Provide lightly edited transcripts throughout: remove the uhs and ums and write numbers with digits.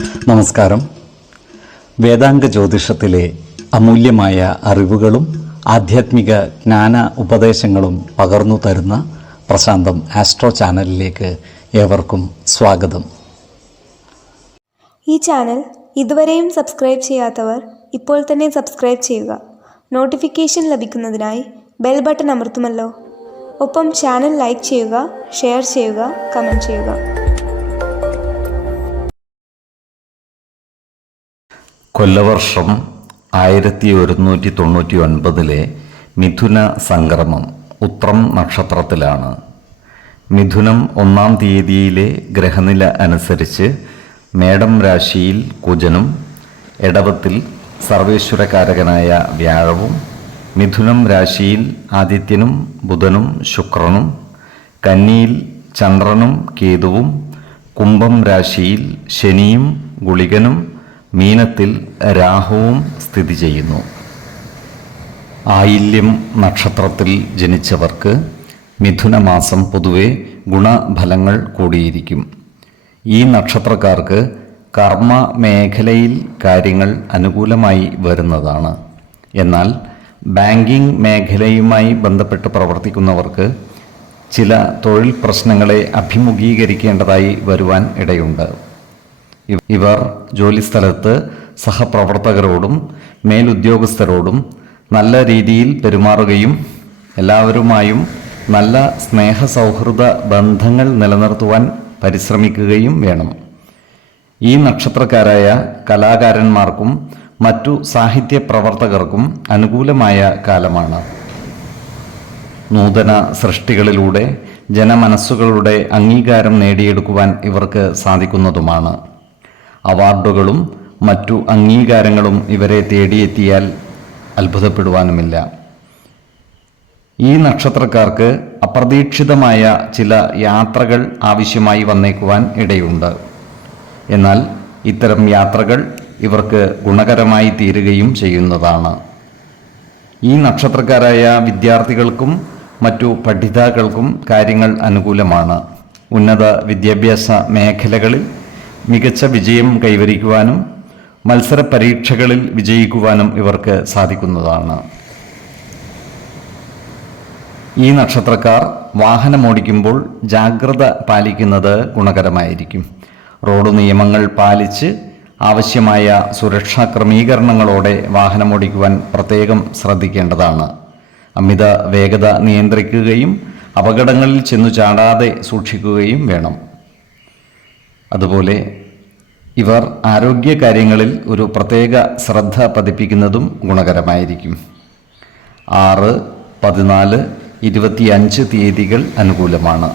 നമസ്കാരം. വേദാംഗ ജ്യോതിഷത്തിലെ അമൂല്യമായ അറിവുകളും ആധ്യാത്മിക ജ്ഞാന ഉപദേശങ്ങളും പകർന്നു തരുന്ന പ്രശാന്തം ആസ്ട്രോ ചാനലിലേക്ക് ഏവർക്കും സ്വാഗതം. ഈ ചാനൽ ഇതുവരെയും സബ്സ്ക്രൈബ് ചെയ്യാത്തവർ ഇപ്പോൾ തന്നെ സബ്സ്ക്രൈബ് ചെയ്യുക. നോട്ടിഫിക്കേഷൻ ലഭിക്കുന്നതിനായി ബെൽ ബട്ടൺ അമർത്തുമല്ലോ. ഒപ്പം ചാനൽ ലൈക്ക് ചെയ്യുക, ഷെയർ ചെയ്യുക, കമൻറ്റ് ചെയ്യുക. കൊല്ലവർഷം 1199 മിഥുന സംക്രമം ഉത്രം നക്ഷത്രത്തിലാണ്. മിഥുനം 1-ാം തീയതിയിലെ ഗ്രഹനില അനുസരിച്ച് മേടം രാശിയിൽ കുജനും, എടവത്തിൽ സർവേശ്വരകാരകനായ വ്യാഴവും, മിഥുനം രാശിയിൽ ആദിത്യനും ബുധനും ശുക്രനും, കന്നിയിൽ ചന്ദ്രനും കേതുവും, കുംഭം രാശിയിൽ ശനിയും ഗുളികനും, മീനത്തിൽ രാഹുവും സ്ഥിതി ചെയ്യുന്നു. ആയില്യം നക്ഷത്രത്തിൽ ജനിച്ചവർക്ക് മിഥുനമാസം പൊതുവെ ഗുണഫലങ്ങൾ കൂടിയിരിക്കും. ഈ നക്ഷത്രക്കാർക്ക് കർമ്മ മേഖലയിൽ കാര്യങ്ങൾ അനുകൂലമായി വരുന്നതാണ്. എന്നാൽ ബാങ്കിംഗ് മേഖലയുമായി ബന്ധപ്പെട്ട് പ്രവർത്തിക്കുന്നവർക്ക് ചില തൊഴിൽ പ്രശ്നങ്ങളെ അഭിമുഖീകരിക്കേണ്ടതായി വരുവാൻ ഇടയുണ്ട്. ഇവർ ജോലിസ്ഥലത്ത് സഹപ്രവർത്തകരോടും മേലുദ്യോഗസ്ഥരോടും നല്ല രീതിയിൽ പെരുമാറുകയും എല്ലാവരുമായും നല്ല സ്നേഹസൗഹൃദ ബന്ധങ്ങൾ നിലനിർത്തുവാൻ പരിശ്രമിക്കുകയും വേണം. ഈ നക്ഷത്രക്കാരായ കലാകാരന്മാർക്കും മറ്റു സാഹിത്യ പ്രവർത്തകർക്കും അനുകൂലമായ കാലമാണ്. നൂതന സൃഷ്ടികളിലൂടെ ജനമനസ്സുകളുടെ അംഗീകാരം നേടിയെടുക്കുവാൻ ഇവർക്ക് സാധിക്കുന്നതുമാണ്. അവാർഡുകളും മറ്റു അംഗീകാരങ്ങളും ഇവരെ തേടിയെത്തിയാൽ അത്ഭുതപ്പെടുവാനുമില്ല. ഈ നക്ഷത്രക്കാർക്ക് അപ്രതീക്ഷിതമായ ചില യാത്രകൾ ആവശ്യമായി വന്നേക്കുവാൻ ഇടയുണ്ട്. എന്നാൽ ഇത്തരം യാത്രകൾ ഇവർക്ക് ഗുണകരമായി തീരുകയും ചെയ്യുന്നതാണ്. ഈ നക്ഷത്രക്കാരായ വിദ്യാർത്ഥികൾക്കും മറ്റു പഠിതാക്കൾക്കും കാര്യങ്ങൾ അനുകൂലമാണ്. ഉന്നത വിദ്യാഭ്യാസ മേഖലകളിൽ മികച്ച വിജയം കൈവരിക്കുവാനും മത്സര പരീക്ഷകളിൽ വിജയിക്കുവാനും ഇവർക്ക് സാധിക്കുന്നതാണ്. ഈ നക്ഷത്രക്കാർ വാഹനമോടിക്കുമ്പോൾ ജാഗ്രത പാലിക്കുന്നത് ഗുണകരമായിരിക്കും. റോഡ് നിയമങ്ങൾ പാലിച്ച് ആവശ്യമായ സുരക്ഷാ ക്രമീകരണങ്ങളോടെ വാഹനമോടിക്കുവാൻ പ്രത്യേകം ശ്രദ്ധിക്കേണ്ടതാണ്. അമിത വേഗത നിയന്ത്രിക്കുകയും അപകടങ്ങളിൽ ചെന്നു ചാടാതെ സൂക്ഷിക്കുകയും വേണം. അതുപോലെ ഇവർ ആരോഗ്യകാര്യങ്ങളിൽ ഒരു പ്രത്യേക ശ്രദ്ധ പതിപ്പിക്കുന്നതും ഗുണകരമായിരിക്കും. 6, 14, 25 തീയതികൾ അനുകൂലമാണ്.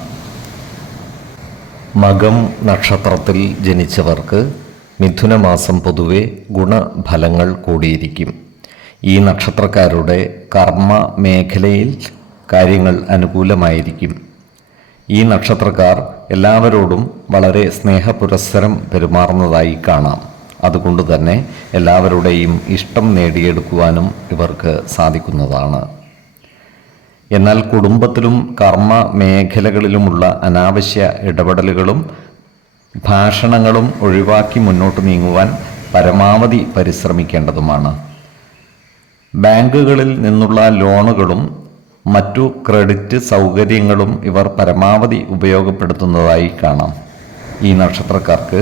മകം നക്ഷത്രത്തിൽ ജനിച്ചവർക്ക് മിഥുനമാസം പൊതുവെ ഗുണഫലങ്ങൾ കൂടിയിരിക്കും. ഈ നക്ഷത്രക്കാരുടെ കർമ്മ മേഖലയിൽ കാര്യങ്ങൾ അനുകൂലമായിരിക്കും. ഈ നക്ഷത്രക്കാർ എല്ലാവരോടും വളരെ സ്നേഹപുരസ്സരം പെരുമാറുന്നതായി കാണാം. അതുകൊണ്ട് തന്നെ എല്ലാവരുടെയും ഇഷ്ടം നേടിയെടുക്കുവാനും ഇവർക്ക് സാധിക്കുന്നതാണ്. എന്നാൽ കുടുംബത്തിലും കർമ്മ മേഖലകളിലുമുള്ള അനാവശ്യ ഇടപെടലുകളും ഭാഷണങ്ങളും ഒഴിവാക്കി മുന്നോട്ട് നീങ്ങുവാൻ പരമാവധി പരിശ്രമിക്കേണ്ടതുമാണ്. ബാങ്കുകളിൽ നിന്നുള്ള ലോണുകളും മറ്റു ക്രെഡിറ്റ് സൗകര്യങ്ങളും ഇവർ പരമാവധി ഉപയോഗപ്പെടുത്തുന്നതായി കാണാം. ഈ നക്ഷത്രക്കാർക്ക്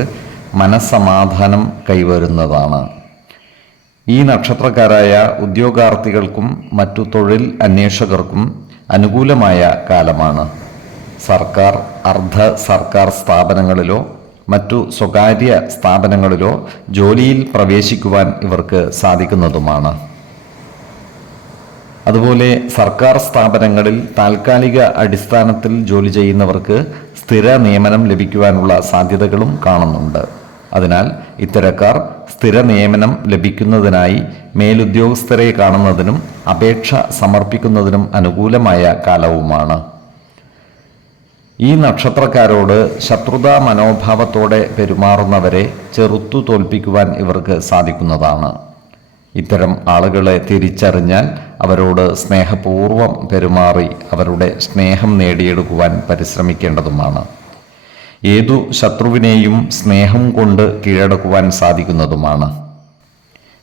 മനസ്സമാധാനം കൈവരുന്നതാണ്. ഈ നക്ഷത്രക്കാരായ ഉദ്യോഗാർത്ഥികൾക്കും മറ്റു തൊഴിൽ അന്വേഷകർക്കും അനുകൂലമായ കാലമാണ്. സർക്കാർ, അർദ്ധ സർക്കാർ സ്ഥാപനങ്ങളിലോ മറ്റു സ്വകാര്യ സ്ഥാപനങ്ങളിലോ ജോലിയിൽ പ്രവേശിക്കുവാൻ ഇവർക്ക് സാധിക്കുന്നതുമാണ്. അതുപോലെ സർക്കാർ സ്ഥാപനങ്ങളിൽ താൽക്കാലിക അടിസ്ഥാനത്തിൽ ജോലി ചെയ്യുന്നവർക്ക് സ്ഥിര നിയമനം ലഭിക്കുവാനുള്ള സാധ്യതകളും കാണുന്നുണ്ട്. അതിനാൽ ഇത്തരക്കാർ സ്ഥിര നിയമനം ലഭിക്കുന്നതിനായി മേലുദ്യോഗസ്ഥരെ കാണുന്നതിനും അപേക്ഷ സമർപ്പിക്കുന്നതിനും അനുകൂലമായ കാലവുമാണ്. ഈ നക്ഷത്രക്കാരോട് ശത്രുതാ മനോഭാവത്തോടെ പെരുമാറുന്നവരെ ചെറുത്തു തോൽപ്പിക്കുവാൻ ഇവർക്ക് സാധിക്കുന്നതാണ്. ഇത്തരം ആളുകളെ തിരിച്ചറിഞ്ഞാൽ അവരോട് സ്നേഹപൂർവ്വം പെരുമാറി അവരുടെ സ്നേഹം നേടിയെടുക്കുവാൻ പരിശ്രമിക്കേണ്ടതുമാണ്. ഏതു ശത്രുവിനെയും സ്നേഹം കൊണ്ട് കീഴടക്കുവാൻ സാധിക്കുന്നതുമാണ്.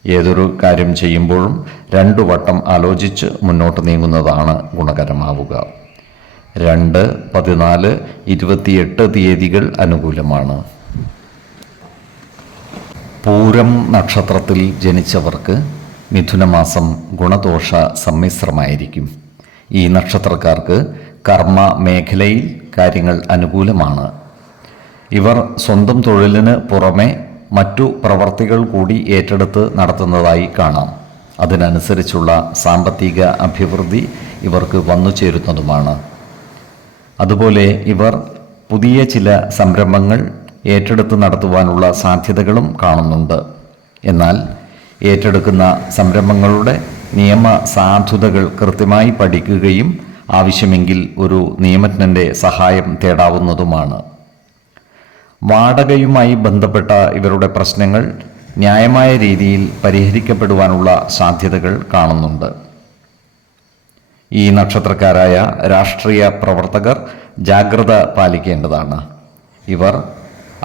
ഏതൊരു കാര്യം ചെയ്യുമ്പോഴും 2 വട്ടം ആലോചിച്ച് മുന്നോട്ട് നീങ്ങുന്നതാണ് ഗുണകരമാവുക. 2, 14, 28 തീയതികൾ അനുകൂലമാണ്. പൂരം നക്ഷത്രത്തിൽ ജനിച്ചവർക്ക് മിഥുനമാസം ഗുണദോഷ സമ്മിശ്രമായിരിക്കും. ഈ നക്ഷത്രക്കാർക്ക് കർമ്മ മേഖലയിൽ കാര്യങ്ങൾ അനുകൂലമാണ്. ഇവർ സ്വന്തം തൊഴിലിന് പുറമെ മറ്റു പ്രവർത്തികൾ കൂടി ഏറ്റെടുത്ത് നടത്തുന്നതായി കാണാം. അതിനനുസരിച്ചുള്ള സാമ്പത്തിക അഭിവൃദ്ധി ഇവർക്ക് വന്നു ചേരുന്നതുമാണ്. അതുപോലെ ഇവർ പുതിയ ചില സംരംഭങ്ങൾ ഏറ്റെടുത്ത് നടത്തുവാനുള്ള സാധ്യതകളും കാണുന്നുണ്ട്. എന്നാൽ ഏറ്റെടുക്കുന്ന സംരംഭങ്ങളുടെ നിയമ സാധുതകൾ കൃത്യമായി പഠിക്കുകയും ആവശ്യമെങ്കിൽ ഒരു നിയമജ്ഞന്റെ സഹായം തേടാവുന്നതുമാണ്. വാടകയുമായി ബന്ധപ്പെട്ട ഇവരുടെ പ്രശ്നങ്ങൾ ന്യായമായ രീതിയിൽ പരിഹരിക്കപ്പെടുവാനുള്ള സാധ്യതകൾ കാണുന്നുണ്ട്. ഈ നക്ഷത്രക്കാരായ രാഷ്ട്രീയ പ്രവർത്തകർ ജാഗ്രത പാലിക്കേണ്ടതാണ്. ഇവർ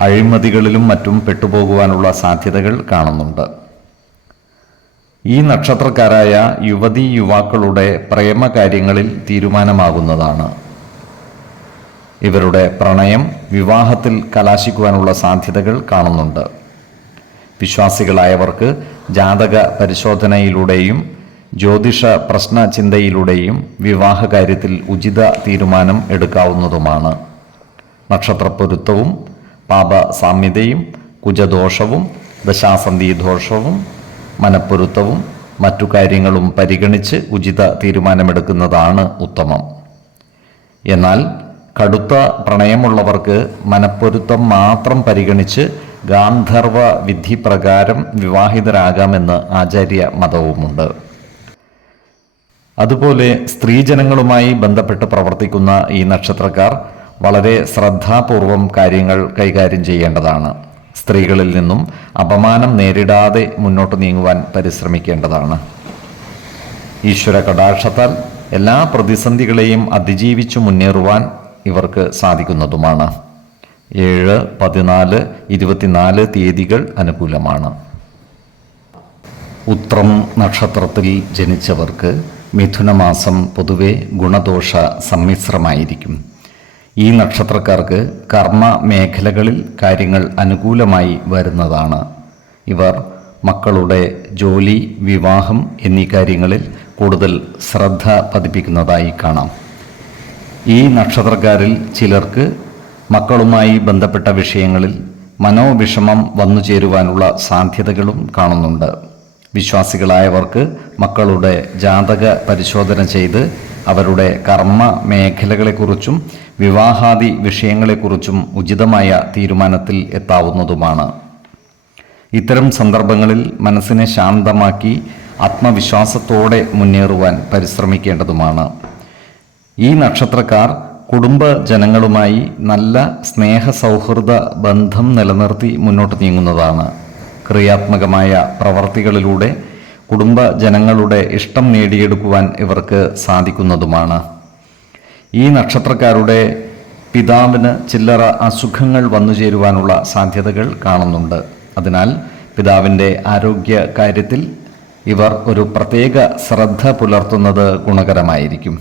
അഴിമതികളിലും മറ്റും പെട്ടുപോകുവാനുള്ള സാധ്യതകൾ കാണുന്നുണ്ട്. ഈ നക്ഷത്രക്കാരായ യുവതീ യുവാക്കളുടെ പ്രേമകാര്യങ്ങളിൽ തീരുമാനമാകുന്നതാണ്. ഇവരുടെ പ്രണയം വിവാഹത്തിൽ കലാശിക്കുവാനുള്ള സാധ്യതകൾ കാണുന്നുണ്ട്. വിശ്വാസികളായവർക്ക് ജാതക പരിശോധനയിലൂടെയും ജ്യോതിഷ പ്രശ്ന ചിന്തയിലൂടെയും വിവാഹകാര്യത്തിൽ ഉചിത തീരുമാനം എടുക്കാവുന്നതുമാണ്. നക്ഷത്രപ്പൊരുത്തവും പാപസാമ്യതയും കുജദോഷവും ദശാസന്ധി ദോഷവും മനപ്പൊരുത്തവും മറ്റു കാര്യങ്ങളും പരിഗണിച്ച് ഉചിത തീരുമാനമെടുക്കുന്നതാണ് ഉത്തമം. എന്നാൽ കടുത്ത പ്രണയമുള്ളവർക്ക് മനപ്പൊരുത്തം മാത്രം പരിഗണിച്ച് ഗാന്ധർവ വിധി പ്രകാരം വിവാഹിതരാകാമെന്ന് ആചാര്യ മതവുമുണ്ട്. അതുപോലെ സ്ത്രീജനങ്ങളുമായി ബന്ധപ്പെട്ട് പ്രവർത്തിക്കുന്ന ഈ നക്ഷത്രക്കാർ വളരെ ശ്രദ്ധാപൂർവം കാര്യങ്ങൾ കൈകാര്യം ചെയ്യേണ്ടതാണ്. സ്ത്രീകളിൽ നിന്നും അപമാനം നേരിടാതെ മുന്നോട്ട് നീങ്ങുവാൻ പരിശ്രമിക്കേണ്ടതാണ്. ഈശ്വര കടാക്ഷത്താൽ എല്ലാ പ്രതിസന്ധികളെയും അതിജീവിച്ചു മുന്നേറുവാൻ ഇവർക്ക് സാധിക്കുന്നതുമാണ്. 7, 14, 24 തീയതികൾ അനുകൂലമാണ്. ഉത്രം നക്ഷത്രത്തിൽ ജനിച്ചവർക്ക് മിഥുനമാസം പൊതുവെ ഗുണദോഷ സമ്മിശ്രമായിരിക്കും. ഈ നക്ഷത്രക്കാർക്ക് കർമ്മ മേഖലകളിൽ കാര്യങ്ങൾ അനുകൂലമായി വരുന്നതാണ്. ഇവർ മക്കളുടെ ജോലി, വിവാഹം എന്നീ കാര്യങ്ങളിൽ കൂടുതൽ ശ്രദ്ധ പതിപ്പിക്കുന്നതായി കാണാം. ഈ നക്ഷത്രക്കാരിൽ ചിലർക്ക് മക്കളുമായി ബന്ധപ്പെട്ട വിഷയങ്ങളിൽ മനോവിഷമം വന്നു ചേരുവാനുള്ള സാധ്യതകളും കാണുന്നുണ്ട്. വിശ്വാസികളായവർക്ക് മക്കളുടെ ജാതക പരിശോധന ചെയ്ത് അവരുടെ കർമ്മ മേഖലകളെക്കുറിച്ചും വിവാഹാദി വിഷയങ്ങളെക്കുറിച്ചും ഉചിതമായ തീരുമാനത്തിൽ എത്താവുന്നതുമാണ്. ഇത്തരം സന്ദർഭങ്ങളിൽ മനസ്സിനെ ശാന്തമാക്കി ആത്മവിശ്വാസത്തോടെ മുന്നേറുവാൻ പരിശ്രമിക്കേണ്ടതുമാണ്. ഈ നക്ഷത്രക്കാർ കുടുംബജനങ്ങളുമായി നല്ല സ്നേഹസൗഹൃദ ബന്ധം നിലനിർത്തി മുന്നോട്ട് നീങ്ങുന്നതാണ്. ക്രിയാത്മകമായ പ്രവർത്തികളിലൂടെ കുടുംബജനങ്ങളുടെ ഇഷ്ടം നേടിയെടുക്കുവാൻ ഇവർക്ക് സാധിക്കുന്നതുമാണ്. ഈ നക്ഷത്രക്കാരുടെ പിതാവിന് ചില്ലറ അസുഖങ്ങൾ വന്നു ചേരുവാനുള്ള സാധ്യതകൾ കാണുന്നുണ്ട്. അതിനാൽ പിതാവിൻ്റെ ആരോഗ്യ കാര്യത്തിൽ ഇവർ ഒരു പ്രത്യേക ശ്രദ്ധ പുലർത്തുന്നത് ഗുണകരമായിരിക്കും.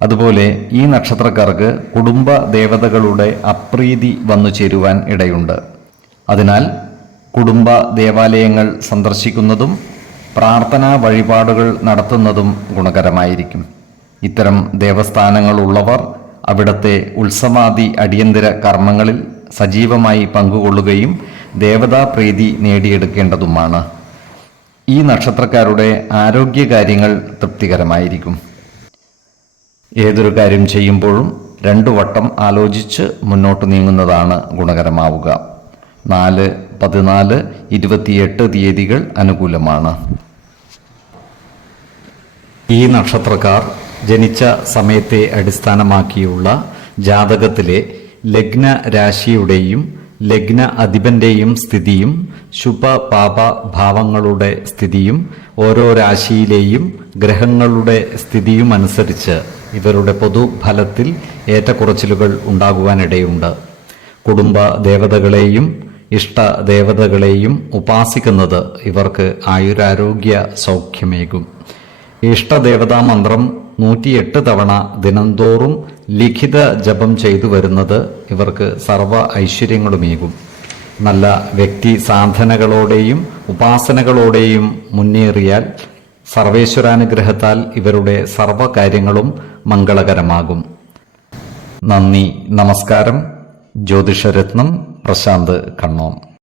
അതുപോലെ ഈ നക്ഷത്രക്കാർക്ക് കുടുംബ ദേവതകളുടെ അപ്രീതി വന്നു ചേരുവാൻ ഇടയുണ്ട്. അതിനാൽ കുടുംബ ദേവാലയങ്ങൾ സന്ദർശിക്കുന്നതും പ്രാർത്ഥനാ വഴിപാടുകൾ നടത്തുന്നതും ഗുണകരമായിരിക്കും. ഇത്തരം ദേവസ്ഥാനങ്ങളുള്ളവർ അവിടുത്തെ ഉത്സവാദി അടിയന്തര കർമ്മങ്ങളിൽ സജീവമായി പങ്കുകൊള്ളുകയും ദേവതാപ്രീതി നേടിയെടുക്കേണ്ടതുമാണ്. ഈ നക്ഷത്രക്കാരുടെ ആരോഗ്യകാര്യങ്ങൾ തൃപ്തികരമായിരിക്കും. ഏതൊരു കാര്യം ചെയ്യുമ്പോഴും 2 വട്ടം ആലോചിച്ച് മുന്നോട്ട് നീങ്ങുന്നതാണ് ഗുണകരമാവുക. 4, 14, 28 തീയതികൾ അനുകൂലമാണ്. ഈ നക്ഷത്രക്കാർ ജനിച്ച സമയത്തെ അടിസ്ഥാനമാക്കിയുള്ള ജാതകത്തിലെ ലഗ്ന രാശിയുടെയും ലഗ്ന അധിപന്റെയും സ്ഥിതിയും ശുഭ പാപ ഭാവങ്ങളുടെ സ്ഥിതിയും ഓരോ രാശിയിലെയും ഗ്രഹങ്ങളുടെ സ്ഥിതിയും അനുസരിച്ച് ഇവരുടെ പൊതുഫലത്തിൽ ഏറ്റക്കുറച്ചിലുകൾ ഉണ്ടാകുവാനിടയുണ്ട്. കുടുംബ ദേവതകളെയും ഇഷ്ടദേവതകളെയും ഉപാസിക്കുന്നത് ഇവർക്ക് ആയുരാരോഗ്യ സൗഖ്യമേകും. ഇഷ്ടദേവതാ മന്ത്രം 108 തവണ ദിനംതോറും ലിഖിത ജപം ചെയ്തു വരുന്നത് ഇവർക്ക് സർവ ഐശ്വര്യങ്ങളുമേകും. നല്ല വ്യക്തി സാധനകളോടെയും ഉപാസനകളോടെയും മുന്നേറിയാൽ സർവേശ്വരാനുഗ്രഹത്താൽ ഇവരുടെ സർവകാര്യങ്ങളും മംഗളകരമാകും. നന്ദി, നമസ്കാരം. ജ്യോതിഷരത്നം പ്രശാന്ത് കണ്ണോം.